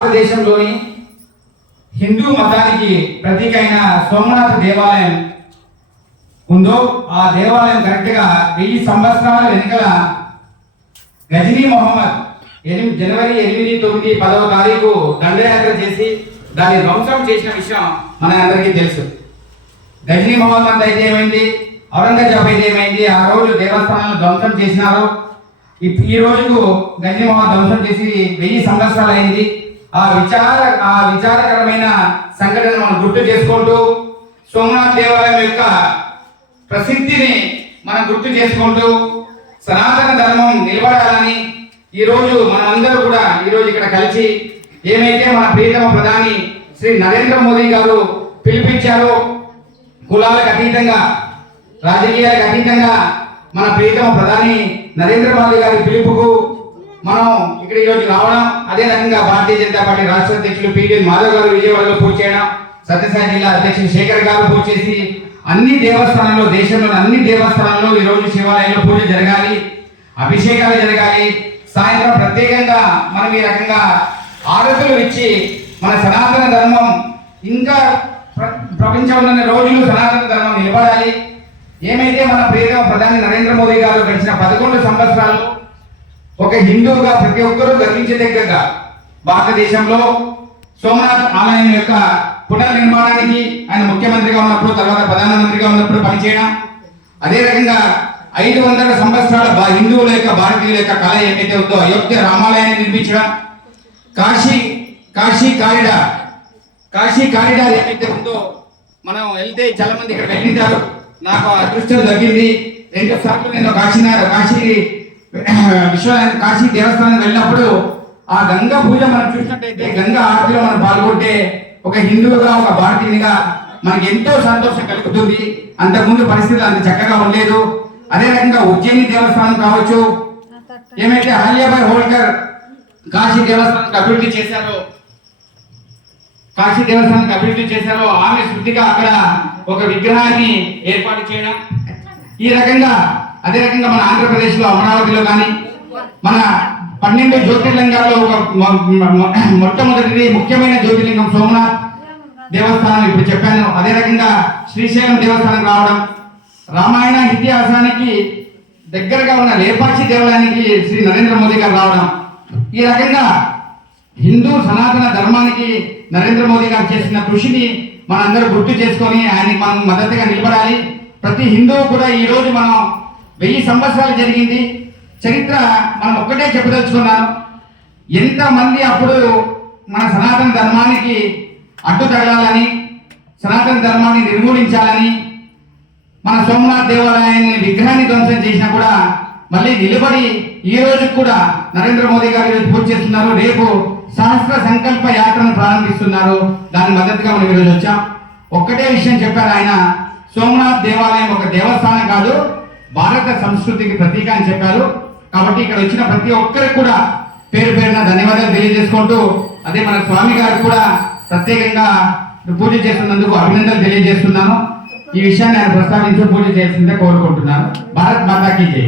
భారతదేశంలోని హిందూ మతానికి ప్రతీకైన సోమనాథ దేవాలయం ఉందో ఆ దేవాలయం కరెక్ట్గా 1000 సంవత్సరాల వెనుకల గజనీ మొహమ్మద్ జనవరి 8, 9, 10వ తారీఖు దండయాత్ర చేసి దాన్ని ధ్వంసం చేసిన విషయం మన అందరికీ తెలుసు. గజనీ మొహమ్మద్ అయితే ఏమైంది, ఔరంగజేబ్ అయితే ఏమైంది, ఆ రోజు దేవస్థానాలను ధ్వంసం చేసినారు. ఈ రోజుకు గజనీ మొహమ్మద్ ధ్వంసం చేసి 1000 సంవత్సరాలు అయింది. ఆ విచారకరమైన సంఘటన మనం గుర్తు చేసుకుంటూ సోమనాథ్ దేవాలయం యొక్క ప్రసిద్ధిని మనం గుర్తు చేసుకుంటూ సనాతన ధర్మం నిలబడాలని ఈరోజు మనమందరూ కూడా ఈరోజు ఇక్కడ కలిసి ఏమైతే మన ప్రియతమ ప్రధాని శ్రీ నరేంద్ర మోదీ గారు పిలిపించారో, కులాలకు అతీతంగా రాజకీయాలకు అతీతంగా మన ప్రియతమ ప్రధాని నరేంద్ర మోదీ గారి పిలుపుకు మనం ఇక్కడ ఈరోజు రావడం, అదే రకంగా భారతీయ జనతా పార్టీ రాష్ట్ర అధ్యక్షులు పిటి మాధవ్ గారు విజయవాడలో పూజ చేయడం, సత్యసాయి జిల్లా అధ్యక్షులు శేఖర్ గారు పూజ చేసి అన్ని దేవస్థానాల్లో, దేశంలోని అన్ని దేవస్థానాల్లో ఈరోజు శివాలయంలో పూజ జరగాలి, అభిషేకాలు జరగాలి. సాయంత్రం ప్రత్యేకంగా మనం ఈ రకంగా ఆరతులు ఇచ్చి మన సనాతన ధర్మం ఇంకా ప్రపంచంలోని రోజులు సనాతన ధర్మం నిలబడాలి. ఏమైతే మన ప్రియతమ ప్రధాని నరేంద్ర మోదీ గారు గడిచిన 11 సంవత్సరాలు ఒక హిందువుగా ప్రతి ఒక్కరూ గర్వించదగ్గగా భారతదేశంలో సోమనాథ్ ఆలయం యొక్క పునర్నిర్మాణానికి ఆయన ముఖ్యమంత్రిగా ఉన్నప్పుడు, తర్వాత ప్రధానమంత్రిగా ఉన్నప్పుడు పనిచేయడం, అదే రకంగా 500 సంవత్సరాల హిందువుల యొక్క భారతీయుల యొక్క కళ ఏమైతే ఉందో అయోధ్య రామాలయాన్ని నిర్మించడం, కాశీ కారిడార్ ఏమైతే ఉందో మనం వెళ్తే చాలా మంది ఇక్కడ వెళ్ళింటారు. నాకు అదృష్టం దక్కింది. 2 సార్లు నేను కాశీ దేవస్థానం వెళ్ళినప్పుడు ఆ గంగా పూజ మనం చూసినట్టయితే, గంగా ఆరతిలో మనం పాల్గొంటే ఒక హిందువుగా, ఒక భారతీయునిగా మనకి ఎంతో సంతోషం కలుగుతుంది. అంతకుముందు పరిస్థితులు అంత చక్కగా ఉండలేదు. అదే రకంగా ఉజ్జయిని దేవస్థానం కావచ్చు, ఏమైతే అహల్యాబాయి హోల్కర్ కాశీ దేవస్థానానికి అభివృద్ధి చేశారో ఆమె శుద్ధిగా అక్కడ ఒక విగ్రహాన్ని ఏర్పాటు చేయడం, ఈ రకంగా అదే రకంగా మన ఆంధ్రప్రదేశ్లో అమరావతిలో కానీ మన 12 జ్యోతిర్లింగాల్లో ఒక మొట్టమొదటిది ముఖ్యమైన జ్యోతిర్లింగం సోమనాథ్ దేవస్థానం ఇప్పుడు చెప్పాను. అదే రకంగా శ్రీశైలం దేవస్థానం రావడం, రామాయణ ఇతిహాసానికి దగ్గరగా ఉన్న లేపాక్షి దేవాలయానికి శ్రీ నరేంద్ర మోదీ గారు రావడం, ఈ రకంగా హిందూ సనాతన ధర్మానికి నరేంద్ర మోదీ గారు చేసిన కృషిని మనందరూ గుర్తు చేసుకొని ఆయనకి మనం మద్దతుగా నిలబడాలి. ప్రతి హిందువు కూడా ఈ రోజు మనం 1000 సంవత్సరాలు జరిగింది చరిత్ర మనం ఒక్కటే చెప్పదలుచుకున్నాను. ఎంతమంది అప్పుడు మన సనాతన ధర్మానికి అడ్డు తగలాలని, సనాతన ధర్మాన్ని నిర్మూలించాలని మన సోమనాథ్ దేవాలయాన్ని విగ్రహాన్ని ధ్వంసం చేసినా కూడా మళ్ళీ నిలబడి ఈ రోజు కూడా నరేంద్ర మోదీ గారు ఈరోజు పూజ చేస్తున్నారు. రేపు సహస్ర సంకల్ప యాత్రను ప్రారంభిస్తున్నారు. దాని మద్దతుగా మనం ఈరోజు వచ్చాం. ఒక్కటే విషయం చెప్పారు ఆయన, సోమనాథ్ దేవాలయం ఒక దేవస్థానం కాదు, భారత సంస్కృతికి ప్రతీక అని చెప్పారు. కాబట్టి ఇక్కడ వచ్చిన ప్రతి ఒక్కరికి కూడా పేరు పేరున ధన్యవాదాలు తెలియజేసుకుంటూ, అదే మన స్వామి గారికి కూడా ప్రత్యేకంగా పూజ చేస్తున్నందుకు అభినందనలు తెలియజేస్తున్నాను. ఈ విషయాన్ని ఆయన ప్రస్తావించి పూజ చేస్తుందే కోరుకుంటున్నాను. భారత్ మాతాకి జై.